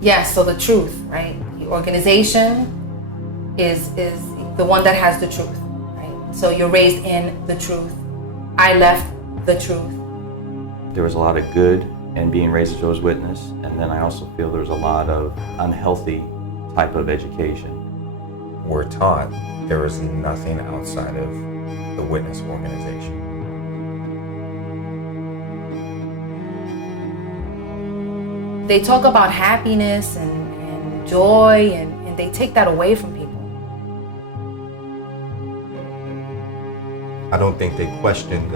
Yes, so the truth, right? The organization is the one that has the truth, right? So you're raised in the truth. I left the truth. There was a lot of good in being raised a Jehovah's Witness, and then I also feel there's a lot of unhealthy type of education. We're taught there is nothing outside of the witness organization. They talk about happiness and joy, and they take that away from people. I don't think they question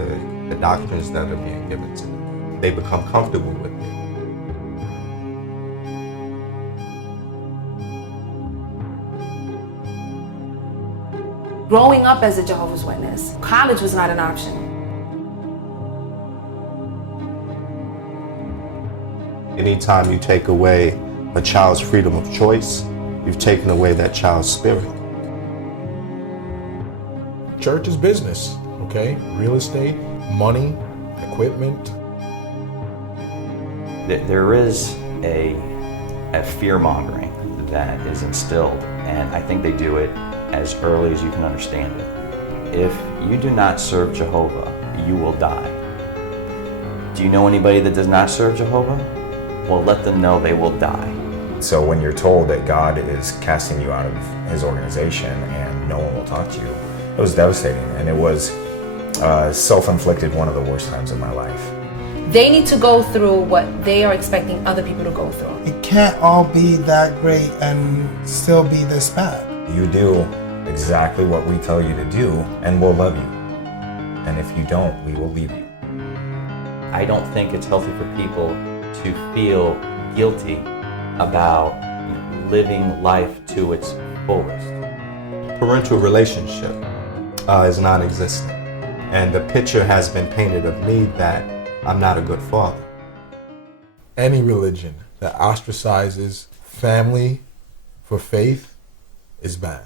the doctrines that are being given to them. They become comfortable with it. Growing up as a Jehovah's Witness, college was not an option. Anytime you take away a child's freedom of choice, you've taken away that child's spirit. Church is business, okay? Real estate, money, equipment. There is a fear-mongering that is instilled, and I think they do it as early as you can understand it. If you do not serve Jehovah, you will die. Do you know anybody that does not serve Jehovah? Well, let them know they will die. So when you're told that God is casting you out of his organization and no one will talk to you, it was devastating, and it was self-inflicted, one of the worst times of my life. They need to go through what they are expecting other people to go through. It can't all be that great and still be this bad. You do exactly what we tell you to do, and we'll love you. And if you don't, we will leave you. I don't think it's healthy for people to feel guilty about living life to its fullest. Parental relationship is non-existent. And the picture has been painted of me that I'm not a good father. Any religion that ostracizes family for faith is bad.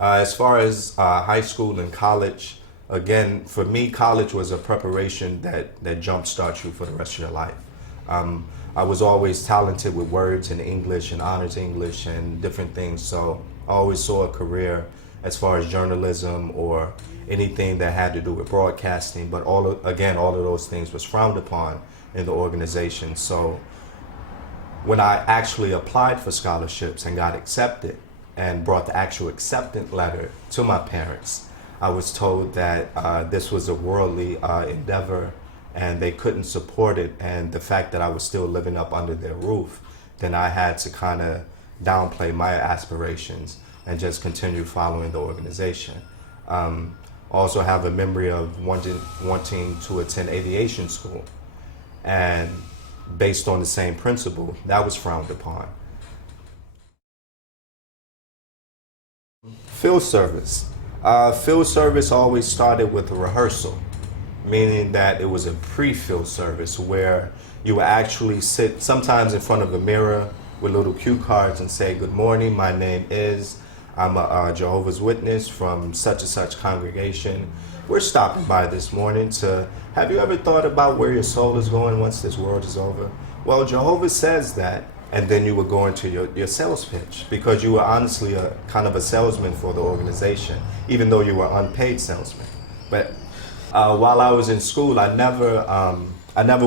As far as high school and college, again, for me, college was a preparation that jump-starts you for the rest of your life. I was always talented with words and English and honors English and different things, so I always saw a career as far as journalism or anything that had to do with broadcasting, but all of those things was frowned upon in the organization. So when I actually applied for scholarships and got accepted, and brought the actual acceptance letter to my parents, I was told that this was a worldly endeavor and they couldn't support it, and the fact that I was still living up under their roof, then I had to kind of downplay my aspirations and just continue following the organization. Also have a memory of wanting to attend aviation school, and based on the same principle, that was frowned upon. Field service. Field service always started with a rehearsal, meaning that it was a pre-field service where you would actually sit sometimes in front of a mirror with little cue cards and say, "Good morning, my name is, I'm a Jehovah's Witness from such and such congregation. We're stopping by this morning to, have you ever thought about where your soul is going once this world is over? Well, Jehovah says that." And then you would go into your sales pitch, because you were honestly a kind of a salesman for the organization, even though you were unpaid salesman. But while I was in school, I never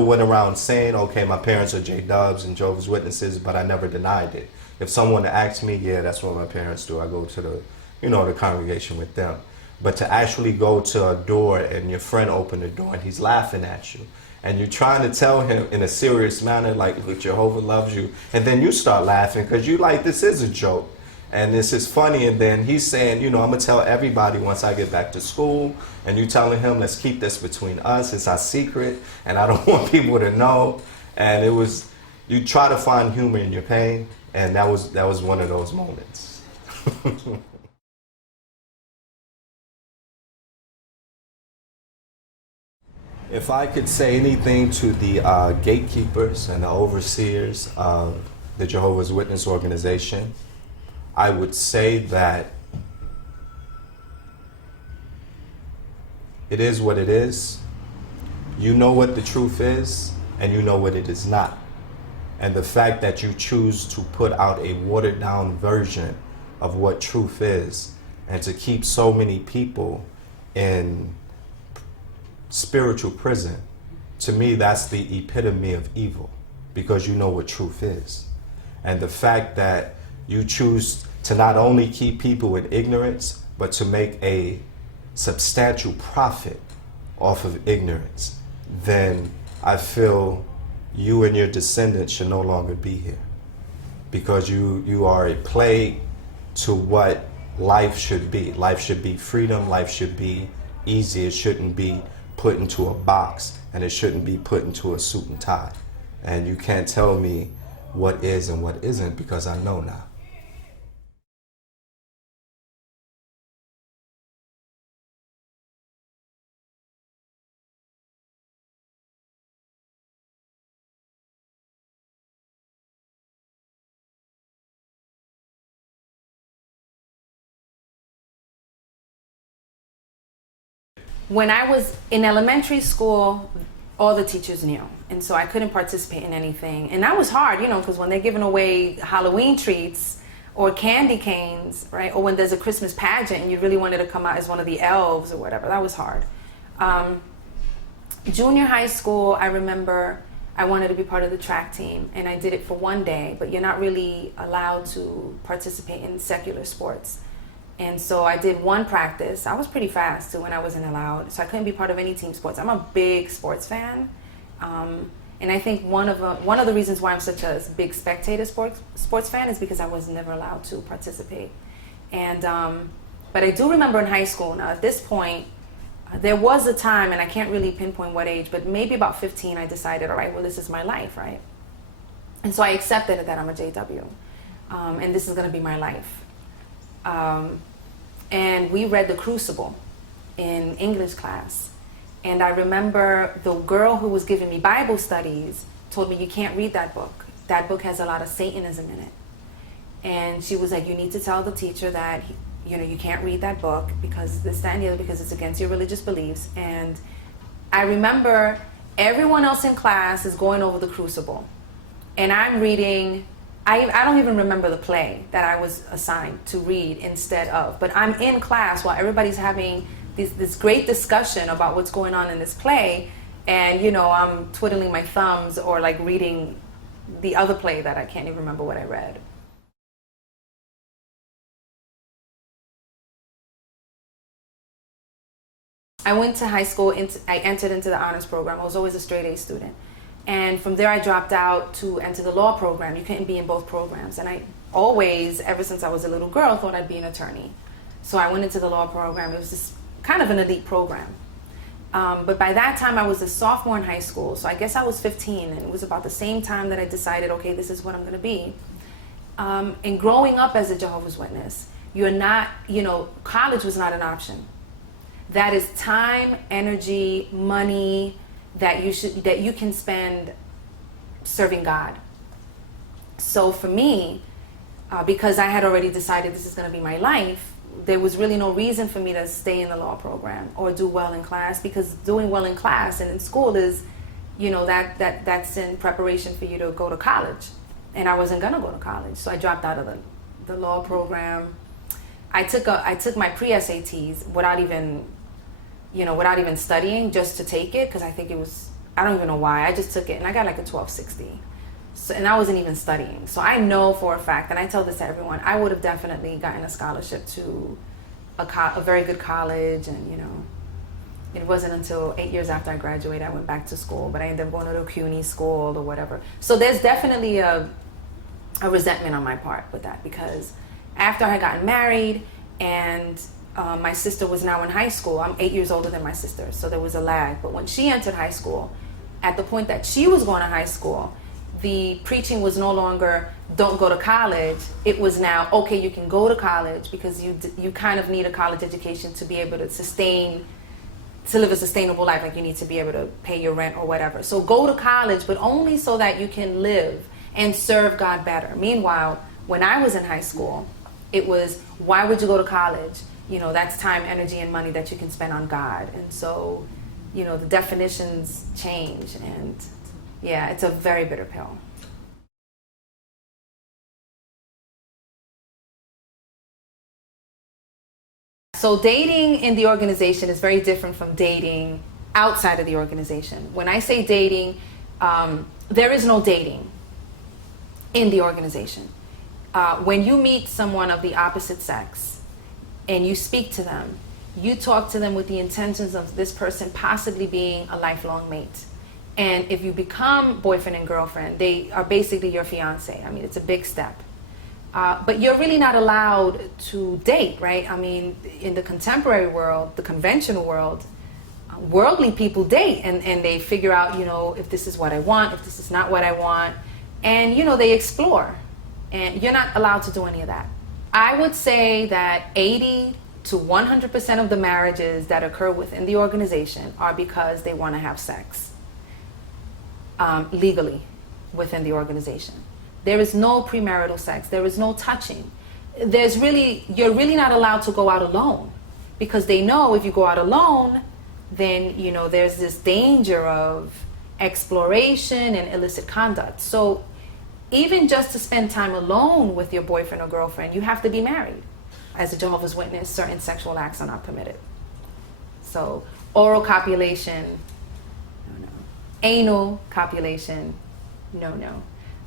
went around saying, okay, my parents are J-Dubs and Jehovah's Witnesses, but I never denied it. If someone asked me, yeah, that's what my parents do, I go to the congregation with them. But to actually go to a door and your friend opened the door and he's laughing at you, and you're trying to tell him in a serious manner, like, look, Jehovah loves you, and then you start laughing because you like, this is a joke. And this is funny, and then he's saying, I'm gonna tell everybody once I get back to school, and you telling him, let's keep this between us, it's our secret, and I don't want people to know. And it was, you try to find humor in your pain, and that was one of those moments. If I could say anything to the gatekeepers and the overseers of the Jehovah's Witness organization, I would say that it is what it is. You know what the truth is, and you know what it is not. And the fact that you choose to put out a watered down version of what truth is, and to keep so many people in spiritual prison, to me, that's the epitome of evil, because you know what truth is. And the fact that you choose to not only keep people in ignorance, but to make a substantial profit off of ignorance, then I feel you and your descendants should no longer be here, because you are a plague to what life should be. Life should be freedom, life should be easy, it shouldn't be put into a box, and it shouldn't be put into a suit and tie. And you can't tell me what is and what isn't, because I know now. When I was in elementary school, all the teachers knew, and so I couldn't participate in anything. And that was hard, because when they're giving away Halloween treats or candy canes, right, or when there's a Christmas pageant and you really wanted to come out as one of the elves or whatever, that was hard. Junior high school, I remember I wanted to be part of the track team, and I did it for one day, but you're not really allowed to participate in secular sports. And so I did one practice. I was pretty fast too when I wasn't allowed, so I couldn't be part of any team sports. I'm a big sports fan, and I think one of the reasons why I'm such a big spectator sports fan is because I was never allowed to participate. And but I do remember in high school. Now at this point, there was a time, and I can't really pinpoint what age, but maybe about 15, I decided, all right, well, this is my life, right? And so I accepted that I'm a JW, and this is going to be my life. And we read The Crucible in English class. And I remember the girl who was giving me Bible studies told me, you can't read that book. That book has a lot of Satanism in it. And she was like, you need to tell the teacher that, you can't read that book because this, that, and the other, because it's against your religious beliefs. And I remember everyone else in class is going over The Crucible. And I'm reading, I don't even remember the play that I was assigned to read instead of, but I'm in class while everybody's having this great discussion about what's going on in this play, and I'm twiddling my thumbs or like reading the other play that I can't even remember what I read. I went to high school, I entered into the honors program. I was always a straight A student. And from there I dropped out to enter the law program. You couldn't be in both programs. And I always, ever since I was a little girl, thought I'd be an attorney. So I went into the law program. It was just kind of an elite program. But by that time I was a sophomore in high school. So I guess I was 15, and it was about the same time that I decided, okay, this is what I'm gonna be. And growing up as a Jehovah's Witness, you're not, college was not an option. That is time, energy, money, that you can spend serving God. So for me, because I had already decided this is going to be my life, there was really no reason for me to stay in the law program or do well in class, because doing well in class and in school is, that's in preparation for you to go to college. And I wasn't going to go to college, so I dropped out of the law program. I took my pre-SATs without even studying, just to take it, because I think it was, I don't even know why, I just took it and I got like a 1260. So, and I wasn't even studying. So I know for a fact, and I tell this to everyone, I would have definitely gotten a scholarship to a very good college, and it wasn't until 8 years after I graduated I went back to school, but I ended up going to a CUNY school or whatever. So there's definitely a resentment on my part with that, because after I had gotten married, and my sister was now in high school. I'm 8 years older than my sister, so there was a lag. But when she entered high school, at the point that she was going to high school, the preaching was no longer don't go to college. It was now, okay, you can go to college because you kind of need a college education to be able to live a sustainable life. Like, you need to be able to pay your rent or whatever. So go to college, but only so that you can live and serve God better. Meanwhile, when I was in high school, it was, why would you go to college? You know, that's time, energy, and money that you can spend on God. And so, you know, the definitions change, and yeah, it's a very bitter pill. So dating in the organization is very different from dating outside of the organization. When I say dating, there is no dating in the organization. When you meet someone of the opposite sex and you speak to them, you talk to them with the intentions of this person possibly being a lifelong mate. And if you become boyfriend and girlfriend, they are basically your fiance. I mean, it's a big step. But you're really not allowed to date, right? I mean, in the contemporary world, the conventional world, worldly people date, and they figure out, you know, if this is what I want, if this is not what I want. And, you know, they explore. And you're not allowed to do any of that. I would say that 80 to 100% of the marriages that occur within the organization are because they want to have sex legally within the organization. There is no premarital sex. There is no touching. You're really not allowed to go out alone, because they know if you go out alone, then, you know, there's this danger of exploration and illicit conduct. So even just to spend time alone with your boyfriend or girlfriend, you have to be married. As a Jehovah's Witness, certain sexual acts are not permitted. So oral copulation, no. Anal copulation, no.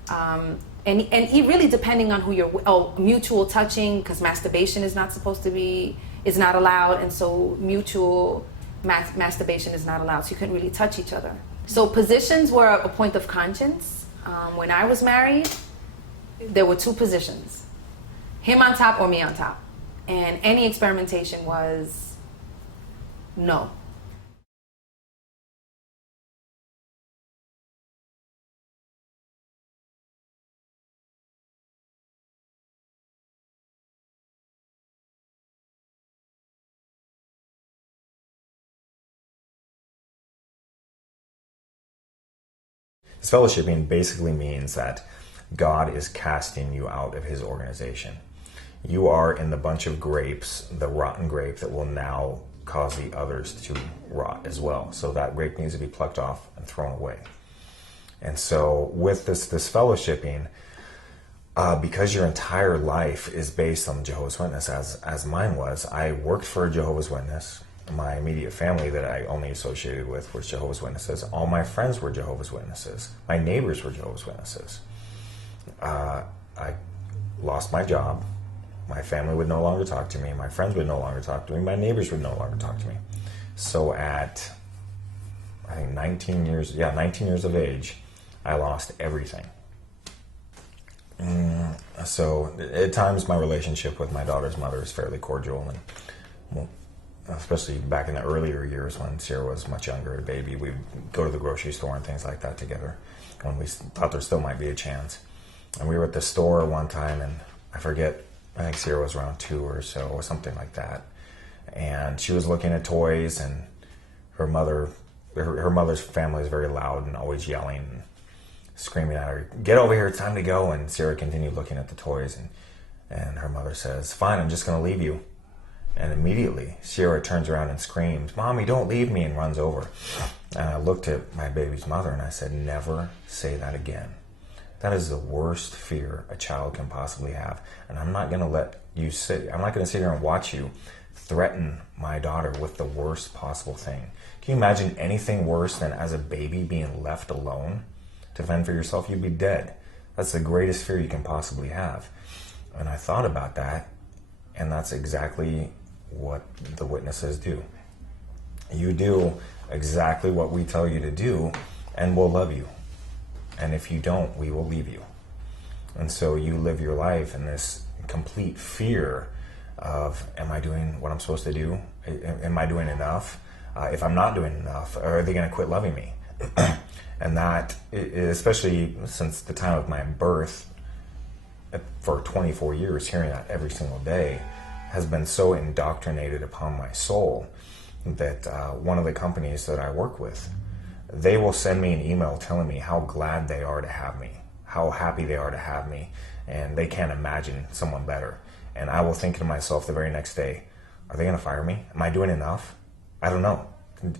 And really depending on who you're, mutual touching, because masturbation is not allowed, and so mutual masturbation is not allowed, so you couldn't really touch each other. So positions were a point of conscience. When I was married, there were two positions, him on top or me on top, and any experimentation was no. This fellowshipping basically means that God is casting you out of his organization. You are in the bunch of grapes, the rotten grape that will now cause the others to rot as well. So that grape needs to be plucked off and thrown away. And so with this fellowshipping, because your entire life is based on Jehovah's Witness, as mine was, I worked for a Jehovah's Witness. My immediate family that I only associated with was Jehovah's Witnesses. All my friends were Jehovah's Witnesses. My neighbors were Jehovah's Witnesses. I lost my job. My family would no longer talk to me. My friends would no longer talk to me. My neighbors would no longer talk to me. So at, I think 19 years of age, I lost everything. So at times my relationship with my daughter's mother is fairly cordial, and well, especially back in the earlier years when Sera was much younger, a baby, we'd go to the grocery store and things like that together when we thought there still might be a chance. And we were at the store one time, and I think Sera was around 2 or so, or something like that. And she was looking at toys, and her mother's family is very loud and always yelling and screaming at her, "Get over here, it's time to go." And Sera continued looking at the toys, and her mother says, "Fine, I'm just going to leave you." And immediately, Sera turns around and screams, "Mommy, don't leave me," and runs over. And I looked at my baby's mother and I said, "Never say that again. That is the worst fear a child can possibly have. And I'm not going to sit here and watch you threaten my daughter with the worst possible thing." Can you imagine anything worse than as a baby being left alone to fend for yourself? You'd be dead. That's the greatest fear you can possibly have. And I thought about that, and that's exactly what the witnesses do. You do exactly what we tell you to do, and we'll love you. And if you don't, we will leave you. And so you live your life in this complete fear of, am I doing what I'm supposed to do? Am I doing enough? If I'm not doing enough, are they going to quit loving me? And that, especially since the time of my birth, for 24 years, hearing that every single day, has been so indoctrinated upon my soul that one of the companies that I work with, they will send me an email telling me how glad they are to have me, how happy they are to have me, and they can't imagine someone better. And I will think to myself the very next day, are they going to fire me? Am I doing enough? I don't know.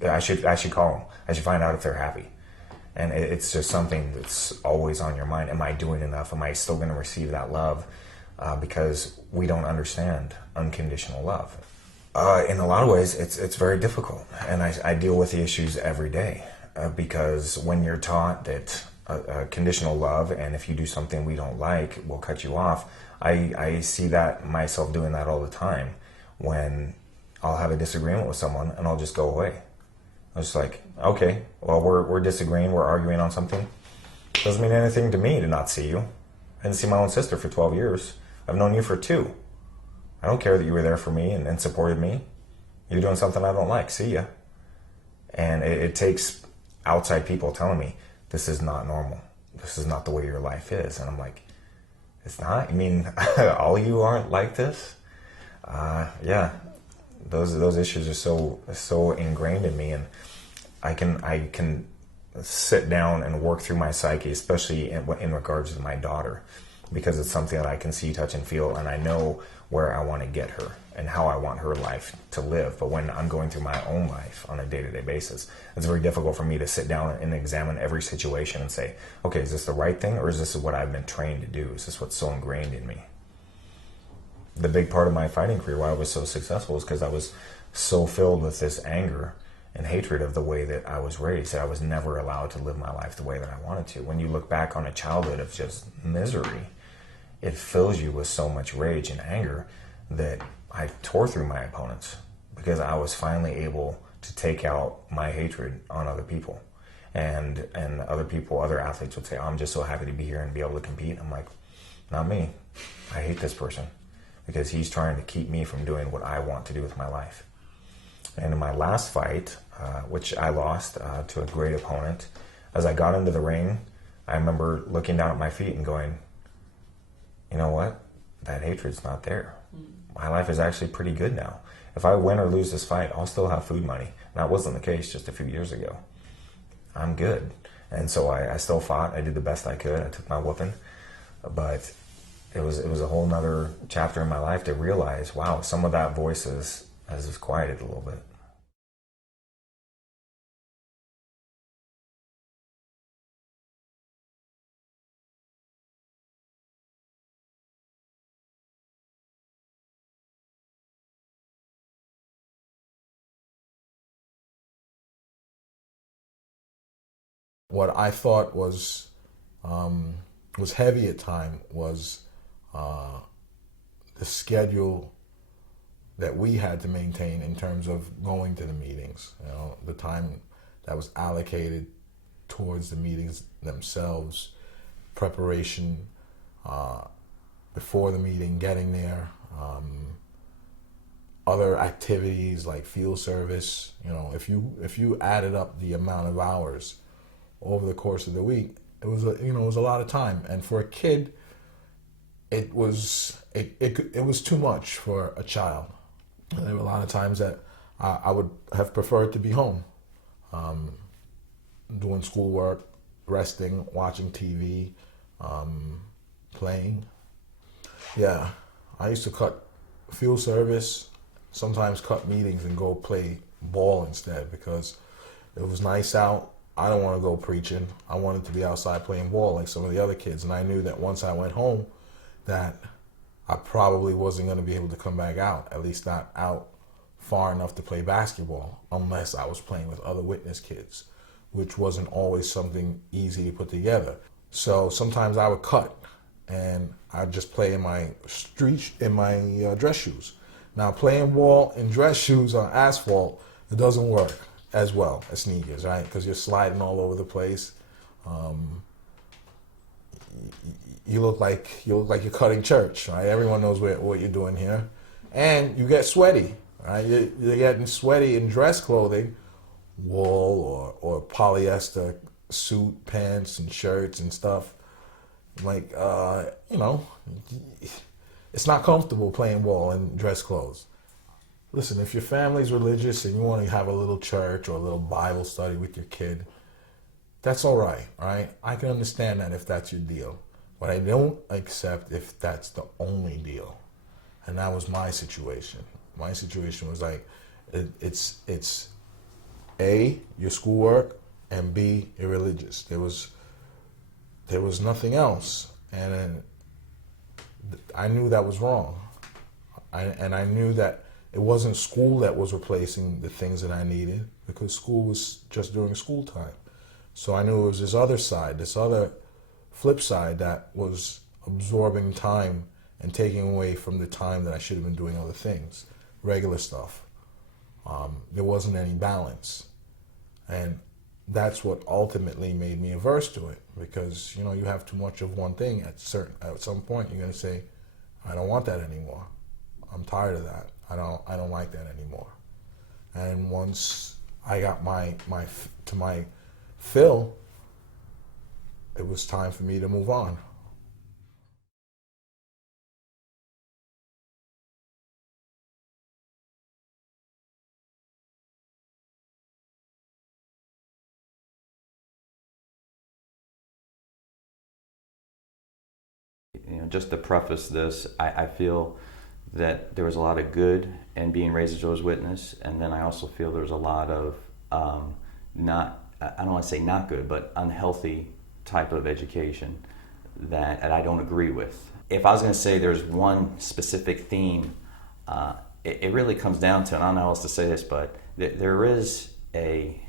I should call them. I should find out if they're happy. And it's just something that's always on your mind. Am I doing enough? Am I still going to receive that love? Because we don't understand unconditional love. In a lot of ways, it's very difficult. And I deal with the issues every day. Because when you're taught that conditional love, and if you do something we don't like, we'll cut you off, I see that myself doing that all the time. When I'll have a disagreement with someone and I'll just go away. I'm just like, okay, well, we're disagreeing, we're arguing on something. Doesn't mean anything to me to not see you. I didn't see my own sister for 12 years. I've known you for 2. I don't care that you were there for me and supported me. You're doing something I don't like, see ya. And it takes outside people telling me, this is not normal. This is not the way your life is. And I'm like, it's not? You mean all of you aren't like this? Yeah. Those issues are so ingrained in me, and I can sit down and work through my psyche, especially in regards to my daughter, because it's something that I can see, touch, and feel, and I know where I want to get her and how I want her life to live. But when I'm going through my own life on a day-to-day basis, it's very difficult for me to sit down and examine every situation and say, okay, is this the right thing, or is this what I've been trained to do? Is this what's so ingrained in me? The big part of my fighting career, why I was so successful, is because I was so filled with this anger and hatred of the way that I was raised, that I was never allowed to live my life the way that I wanted to. When you look back on a childhood of just misery, it fills you with so much rage and anger that I tore through my opponents, because I was finally able to take out my hatred on other people. And other people, other athletes would say, oh, I'm just so happy to be here and be able to compete. I'm like, not me. I hate this person, because he's trying to keep me from doing what I want to do with my life. And in my last fight, which I lost to a great opponent, as I got into the ring, I remember looking down at my feet and going, you know what? That hatred's not there. My life is actually pretty good now. If I win or lose this fight, I'll still have food money. And that wasn't the case just a few years ago. I'm good. And so I still fought. I did the best I could. I took my whooping. But it was a whole nother chapter in my life to realize, wow, some of that voice has quieted a little bit. What I thought was heavy at time was the schedule that we had to maintain in terms of going to the meetings. You know, the time that was allocated towards the meetings themselves, preparation before the meeting, getting there, other activities like field service. You know, if you added up the amount of hours over the course of the week, it was a lot of time. And for a kid, it was too much for a child. And there were a lot of times that I would have preferred to be home, doing schoolwork, resting, watching TV, playing. Yeah, I used to cut field service, sometimes cut meetings and go play ball instead, because it was nice out. I don't want to go preaching. I wanted to be outside playing ball like some of the other kids. And I knew that once I went home, that I probably wasn't going to be able to come back out, at least not out far enough to play basketball, unless I was playing with other witness kids, which wasn't always something easy to put together. So sometimes I would cut and I'd just play in my dress shoes. Now, playing ball in dress shoes on asphalt, it doesn't work as well as sneakers, right? Because you're sliding all over the place. you look like you're cutting church, right? Everyone knows what you're doing here, and you get sweaty, right? You're getting sweaty in dress clothing, wool or polyester suit, pants, and shirts and stuff. Like it's not comfortable playing ball in dress clothes. Listen, if your family's religious and you want to have a little church or a little Bible study with your kid, that's all right, I can understand that if that's your deal. But I don't accept if that's the only deal. And that was my situation. My situation was like, it's A, your schoolwork, and B, you're religious. There was nothing else. And I knew that was wrong. I knew that it wasn't school that was replacing the things that I needed, because school was just during school time. So I knew it was this other side, this other flip side that was absorbing time and taking away from the time that I should have been doing other things, regular stuff. There wasn't any balance. And that's what ultimately made me averse to it, because you have too much of one thing. At some point you're going to say, I don't want that anymore. I'm tired of that. I don't like that anymore. And once I got my fill, it was time for me to move on. Just to preface this, I feel that there was a lot of good in being raised as Jehovah's Witness, and then I also feel there's a lot of I don't want to say not good, but unhealthy type of education that I don't agree with. If I was going to say there's one specific theme, it really comes down to, and I don't know how else to say this, but there is a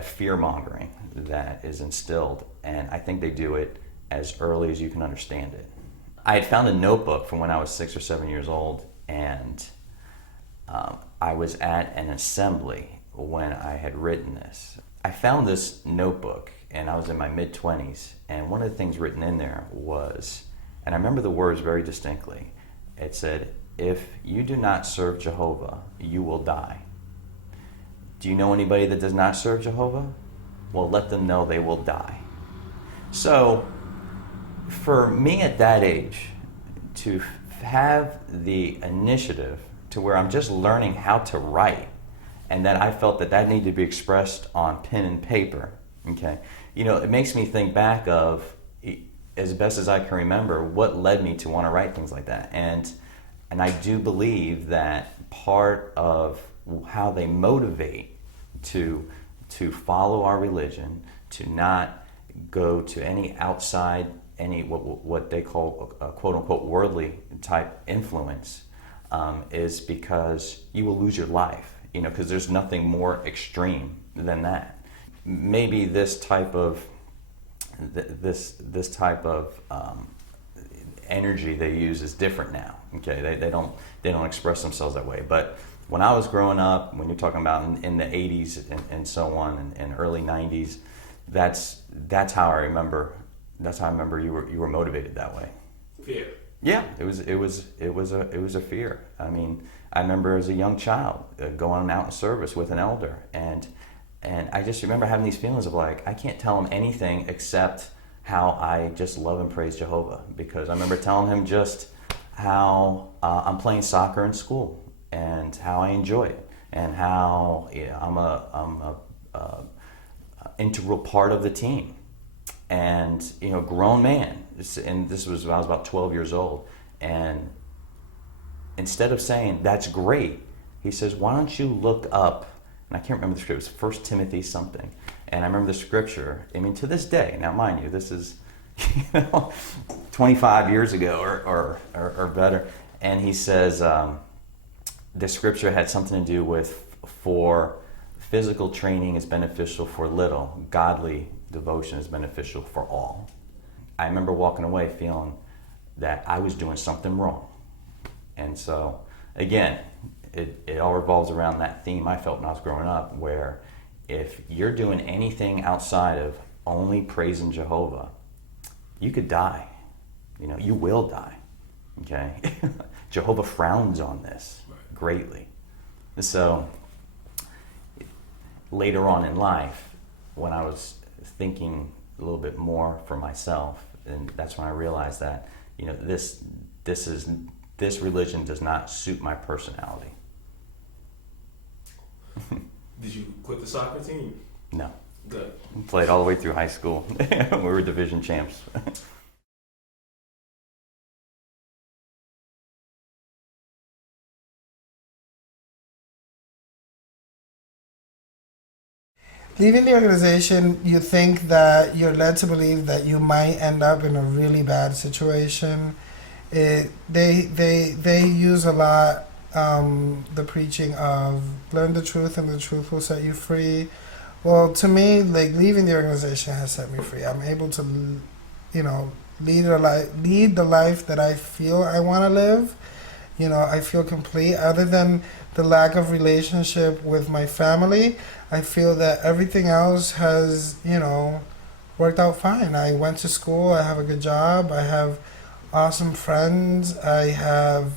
fear-mongering that is instilled, and I think they do it as early as you can understand it. I had found a notebook from when I was 6 or 7 years old, and I was at an assembly when I had written this. I found this notebook, and I was in my mid-20s, and one of the things written in there was, and I remember the words very distinctly, it said, "If you do not serve Jehovah, you will die." Do you know anybody that does not serve Jehovah? Well, let them know they will die. So, for me at that age, to have the initiative to where I'm just learning how to write, and that I felt that needed to be expressed on pen and paper, okay? It makes me think back of, as best as I can remember, what led me to want to write things like that. And I do believe that part of how they motivate to follow our religion, to not go to any outside, any what they call quote unquote worldly type influence, is because you will lose your life, because there's nothing more extreme than that. Maybe this type of energy they use is different now. Okay, they don't express themselves that way. But when I was growing up, when you're talking about in the 80s and so on, and early 90s, that's how I remember. That's how I remember you were motivated that way. Fear. Yeah, it was a fear. I mean, I remember as a young child going out in service with an elder, and I just remember having these feelings of like, I can't tell him anything except how I just love and praise Jehovah, because I remember telling him just how I'm playing soccer in school and how I enjoy it, and how I'm a integral part of the team. And grown man, and this was when I was about 12 years old, and instead of saying that's great, he says, why don't you look up, and I can't remember the scripture, it was 1 Timothy something, and I remember the scripture, I mean, to this day, now mind you, this is 25 years ago or better, and he says the scripture had something to do with, for physical training is beneficial for little, godly devotion is beneficial for all. I remember walking away feeling that I was doing something wrong. And so, again, it all revolves around that theme I felt when I was growing up, where if you're doing anything outside of only praising Jehovah, you could die. You know, you will die. Okay? Jehovah frowns on this greatly. So later on in life, when I was thinking a little bit more for myself, and that's when I realized that, you know, this religion does not suit my personality. Did you quit the soccer team? No. Good. Played all the way through high school. We were division champs. Leaving the organization, you think that you're led to believe that you might end up in a really bad situation. They use a lot the preaching of learn the truth and the truth will set you free. Well, to me, like, leaving the organization has set me free. I'm able to, you know, lead the life that I feel I want to live. You know, I feel complete. Other than the lack of relationship with my family, I feel that everything else has, you know, worked out fine. I went to school. I have a good job. I have awesome friends. I have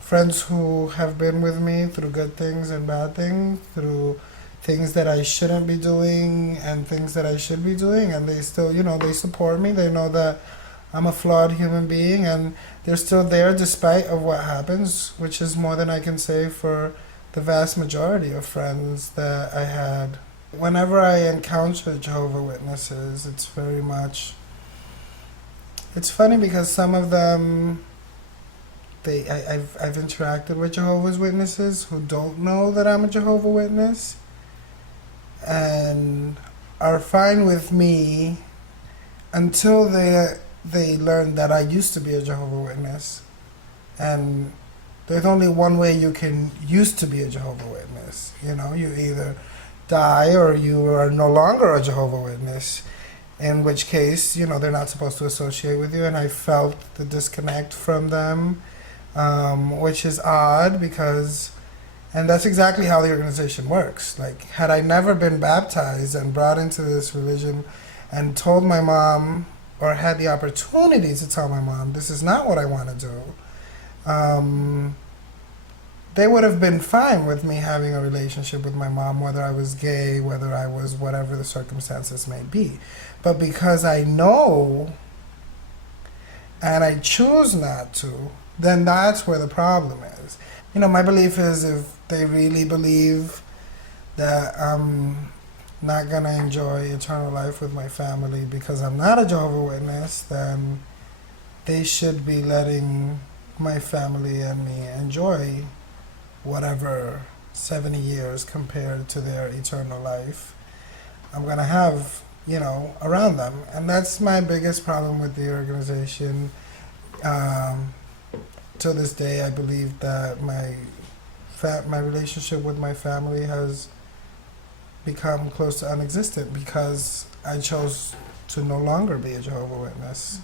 friends who have been with me through good things and bad things, through things that I shouldn't be doing and things that I should be doing. And they still, you know, they support me. They know that I'm a flawed human being, and they're still there despite of what happens, which is more than I can say for the vast majority of friends that I had. Whenever I encounter Jehovah's Witnesses, it's very much, it's funny because some of them, I've interacted with Jehovah's Witnesses who don't know that I'm a Jehovah's Witness and are fine with me until they learn that I used to be a Jehovah's Witness. And there's only one way you can used to be a Jehovah's Witness. You know, you either die or you are no longer a Jehovah's Witness, in which case, you know, they're not supposed to associate with you. And I felt the disconnect from them, which is odd because, and that's exactly how the organization works. Like, had I never been baptized and brought into this religion and told my mom, or had the opportunity to tell my mom, this is not what I want to do, they would have been fine with me having a relationship with my mom, whether I was gay, whether I was whatever the circumstances may be. But because I know and I choose not to, then that's where the problem is. You know, my belief is if they really believe that I'm not going to enjoy eternal life with my family because I'm not a Jehovah's Witness, then they should be letting my family and me enjoy whatever 70 years compared to their eternal life I'm going to have, you know, around them. And that's my biggest problem with the organization. To this day, I believe that my relationship with my family has become close to non-existent because I chose to no longer be a Jehovah's Witness.